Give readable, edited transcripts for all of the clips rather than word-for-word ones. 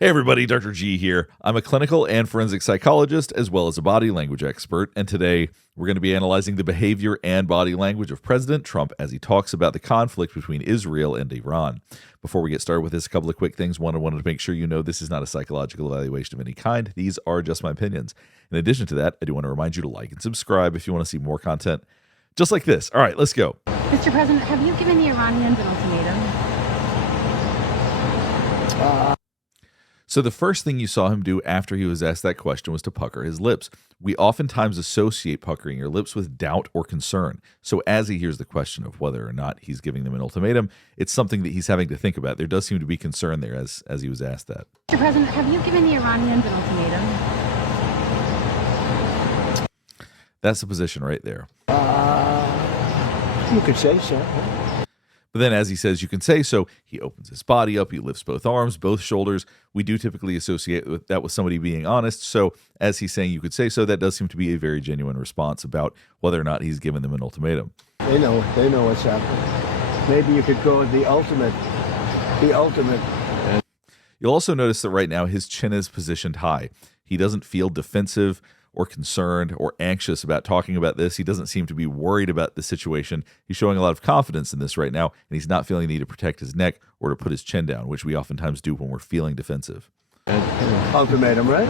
Hey everybody, Dr. G here. I'm a clinical and forensic psychologist as well as a body language expert, and today we're going to be analyzing the behavior and body language of President Trump as he talks about the conflict between Israel and Iran. Before we get started with this, a couple of quick things. One, I wanted to make sure you know this is not a psychological evaluation of any kind. These are just my opinions. In addition to that, I do want to remind you to like and subscribe if you want to see more content just like this. All right, let's go. Mr. President, have you given the Iranians an ultimatum? So the first thing you saw him do after he was asked that question was to pucker his lips. We oftentimes associate puckering your lips with doubt or concern. So as he hears the question of whether or not he's giving them an ultimatum, it's something that he's having to think about. There does seem to be concern there as he was asked that. Mr. President, have you given the Iranians an ultimatum? That's the position right there. You could say so. But then as he says, you can say so, he opens his body up, he lifts both arms, both shoulders. We do typically associate that with somebody being honest. So as he's saying you could say so, that does seem to be a very genuine response about whether or not he's given them an ultimatum. They know what's happening. Maybe you could go with the ultimate. You'll also notice that right now his chin is positioned high. He doesn't feel defensive or concerned or anxious about talking about this. He doesn't seem to be worried about the situation. He's showing a lot of confidence in this right now, and he's not feeling the need to protect his neck or to put his chin down, which we oftentimes do when we're feeling defensive. Ultimatum, right?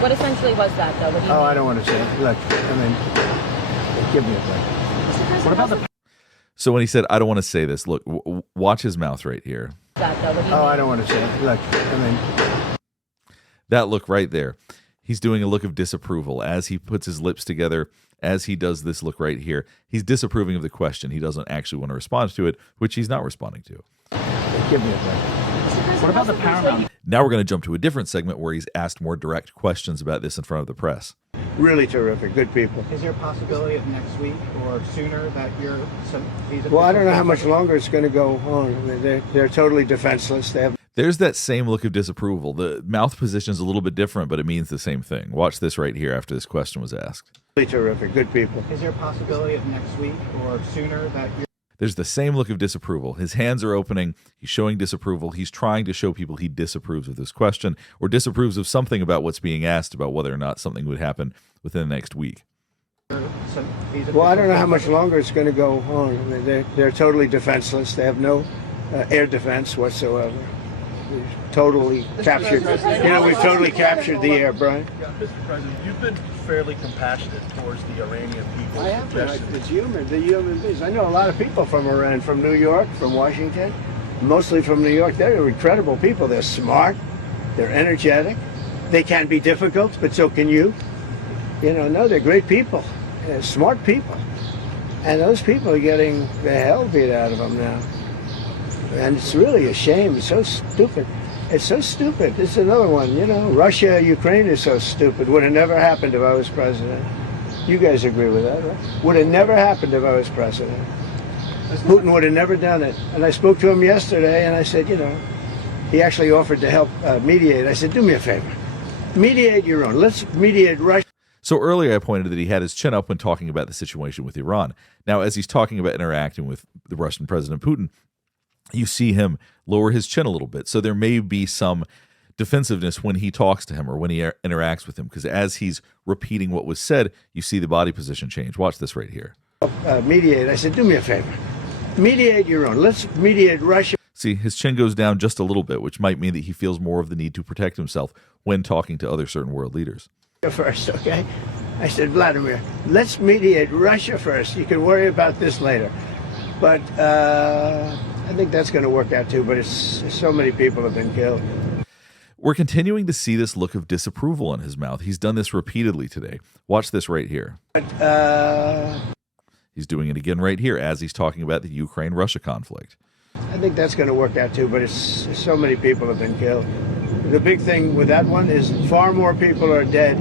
What essentially was that, though? What do you mean? I don't want to say it. Look, give me a break. What about the So when he said, I don't want to say this, look, watch his mouth right here. that, though? What do you I mean? don't want to say it. Look, That look right there. He's doing a look of disapproval as he puts his lips together, as he does this look right here. He's disapproving of the question. He doesn't actually want to respond to it, which he's not responding to. give me a break. What about the paramount? Now we're going to jump to a different segment where he's asked more direct questions about this in front of the press. Really terrific, good people. Is there a possibility of next week or sooner that these Well, I don't know how much longer it's going to go on. I mean, they're totally defenseless. They have. There's that same look of disapproval. The mouth position is a little bit different, but it means the same thing. Watch this right here after this question was asked. Really terrific, good people. Is there a possibility of next week or sooner that There's the same look of disapproval. His hands are opening. He's showing disapproval. He's trying to show people he disapproves of this question or disapproves of something about what's being asked about whether or not something would happen within the next week. Well, I don't know how much longer it's going to go on. I mean, they're totally defenseless. They have no air defense whatsoever. We've totally captured. We've totally captured the air, Brian. Mr. President, you've been fairly compassionate towards the Iranian people. I have been. It's human. The human beings. I know a lot of people from Iran, from New York, from Washington, mostly from New York. They're incredible people. They're smart. They're energetic. They can be difficult, but so can you. No, they're great people. They're smart people. And those people are getting the hell beat out of them now. And it's really a shame. It's so stupid. It's so stupid. It's another one, Russia, Ukraine is so stupid. Would have never happened if I was president. You guys agree with that, right? Would have never happened if I was president. Putin would have never done it. And I spoke to him yesterday, and I said, he actually offered to help mediate. I said, do me a favor. Mediate your own. Let's mediate Russia. So earlier I pointed that he had his chin up when talking about the situation with Iran. Now, as he's talking about interacting with the Russian President Putin, you see him lower his chin a little bit. So there may be some defensiveness when he talks to him or when he interacts with him, because as he's repeating what was said, you see the body position change. Watch this right here. Mediate. I said, do me a favor. Mediate your own. Let's mediate Russia. See, his chin goes down just a little bit, which might mean that he feels more of the need to protect himself when talking to other certain world leaders. First, okay? I said, Vladimir, let's mediate Russia first. You can worry about this later. But I think that's going to work out too, but it's so many people have been killed. We're continuing to see this look of disapproval on his mouth. He's done this repeatedly today. Watch this right here. But he's doing it again right here as he's talking about the Ukraine-Russia conflict. I think that's going to work out too, but it's so many people have been killed. The big thing with that one is far more people are dead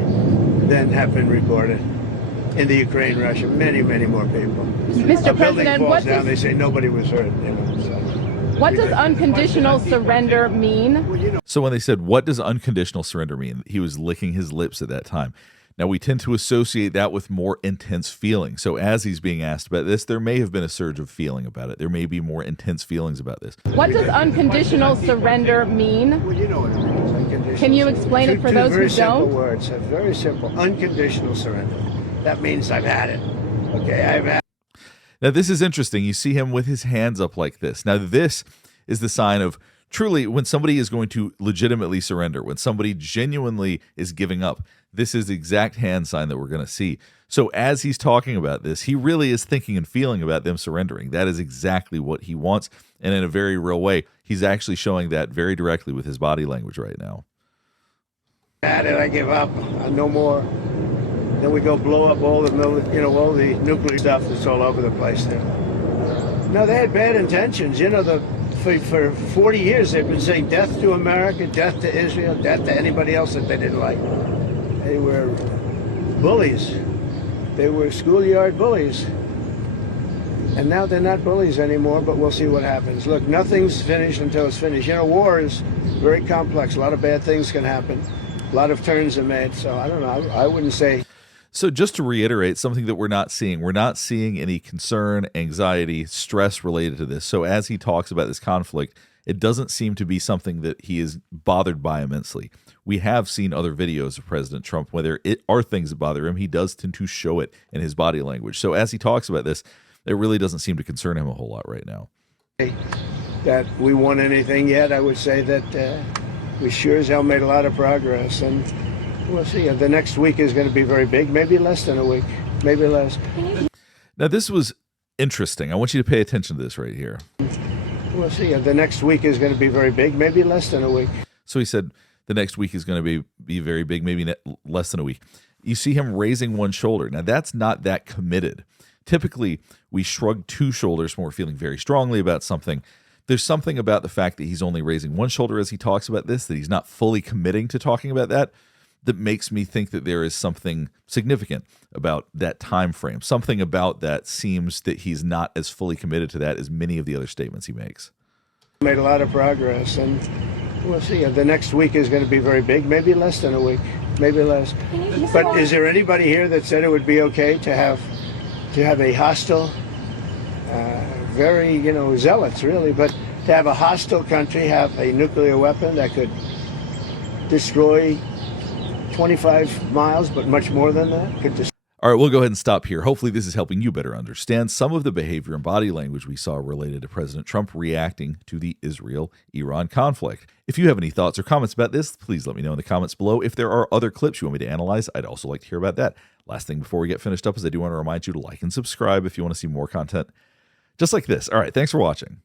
than have been reported in the Ukraine-Russia. Many, many more people. Mr. A building President, falls down, they say nobody was hurt. What does unconditional surrender mean? So when they said, what does unconditional surrender mean? He was licking his lips at that time. Now, we tend to associate that with more intense feeling. So as he's being asked about this, there may have been a surge of feeling about it. There may be more intense feelings about this. What does unconditional surrender mean? Well, you know what it unconditional. Can you surrender. explain it for those who very simple don't? words. Very simple. Unconditional surrender. That means I've had it. Okay, I've had. Now, this is interesting. You see him with his hands up like this. Now, this is the sign of truly when somebody is going to legitimately surrender, when somebody genuinely is giving up. This is the exact hand sign that we're going to see. So as he's talking about this, he really is thinking and feeling about them surrendering. That is exactly what he wants. And in a very real way, he's actually showing that very directly with his body language right now. Had it, I give up. No more. Then we go blow up all the all the nuclear stuff that's all over the place there. No, they had bad intentions. For 40 years they've been saying death to America, death to Israel, death to anybody else that they didn't like. They were bullies. They were schoolyard bullies. And now they're not bullies anymore, but we'll see what happens. Look, nothing's finished until it's finished. War is very complex. A lot of bad things can happen. A lot of turns are made. So I don't know. I wouldn't say. So just to reiterate something that we're not seeing any concern, anxiety, stress related to this. So as he talks about this conflict, it doesn't seem to be something that he is bothered by immensely. We have seen other videos of President Trump, whether it are things that bother him, he does tend to show it in his body language. So as he talks about this, it really doesn't seem to concern him a whole lot right now. That we won anything yet. I would say that we sure as hell made a lot of progress, and we'll see. The next week is going to be very big, maybe less than a week, maybe less. Now, this was interesting. I want you to pay attention to this right here. We'll see. The next week is going to be very big, maybe less than a week. So he said the next week is going to be very big, maybe less than a week. You see him raising one shoulder. Now, that's not that committed. Typically, we shrug two shoulders when we're feeling very strongly about something. There's something about the fact that he's only raising one shoulder as he talks about this, that he's not fully committing to talking about that makes me think that there is something significant about that time frame. Something about that seems that he's not as fully committed to that as many of the other statements he makes. Made a lot of progress, and we'll see. The next week is going to be very big, maybe less than a week, maybe less. But is there anybody here that said it would be okay to have a hostile, very, zealots really, but to have a hostile country have a nuclear weapon that could destroy 25 miles, but much more than that? All right, we'll go ahead and stop here. Hopefully this is helping you better understand some of the behavior and body language we saw related to President Trump reacting to the Israel-Iran conflict. If you have any thoughts or comments about this, please let me know in the comments below. If there are other clips you want me to analyze, I'd also like to hear about that. Last thing before we get finished up is I do want to remind you to like and subscribe if you want to see more content just like this. All right, thanks for watching.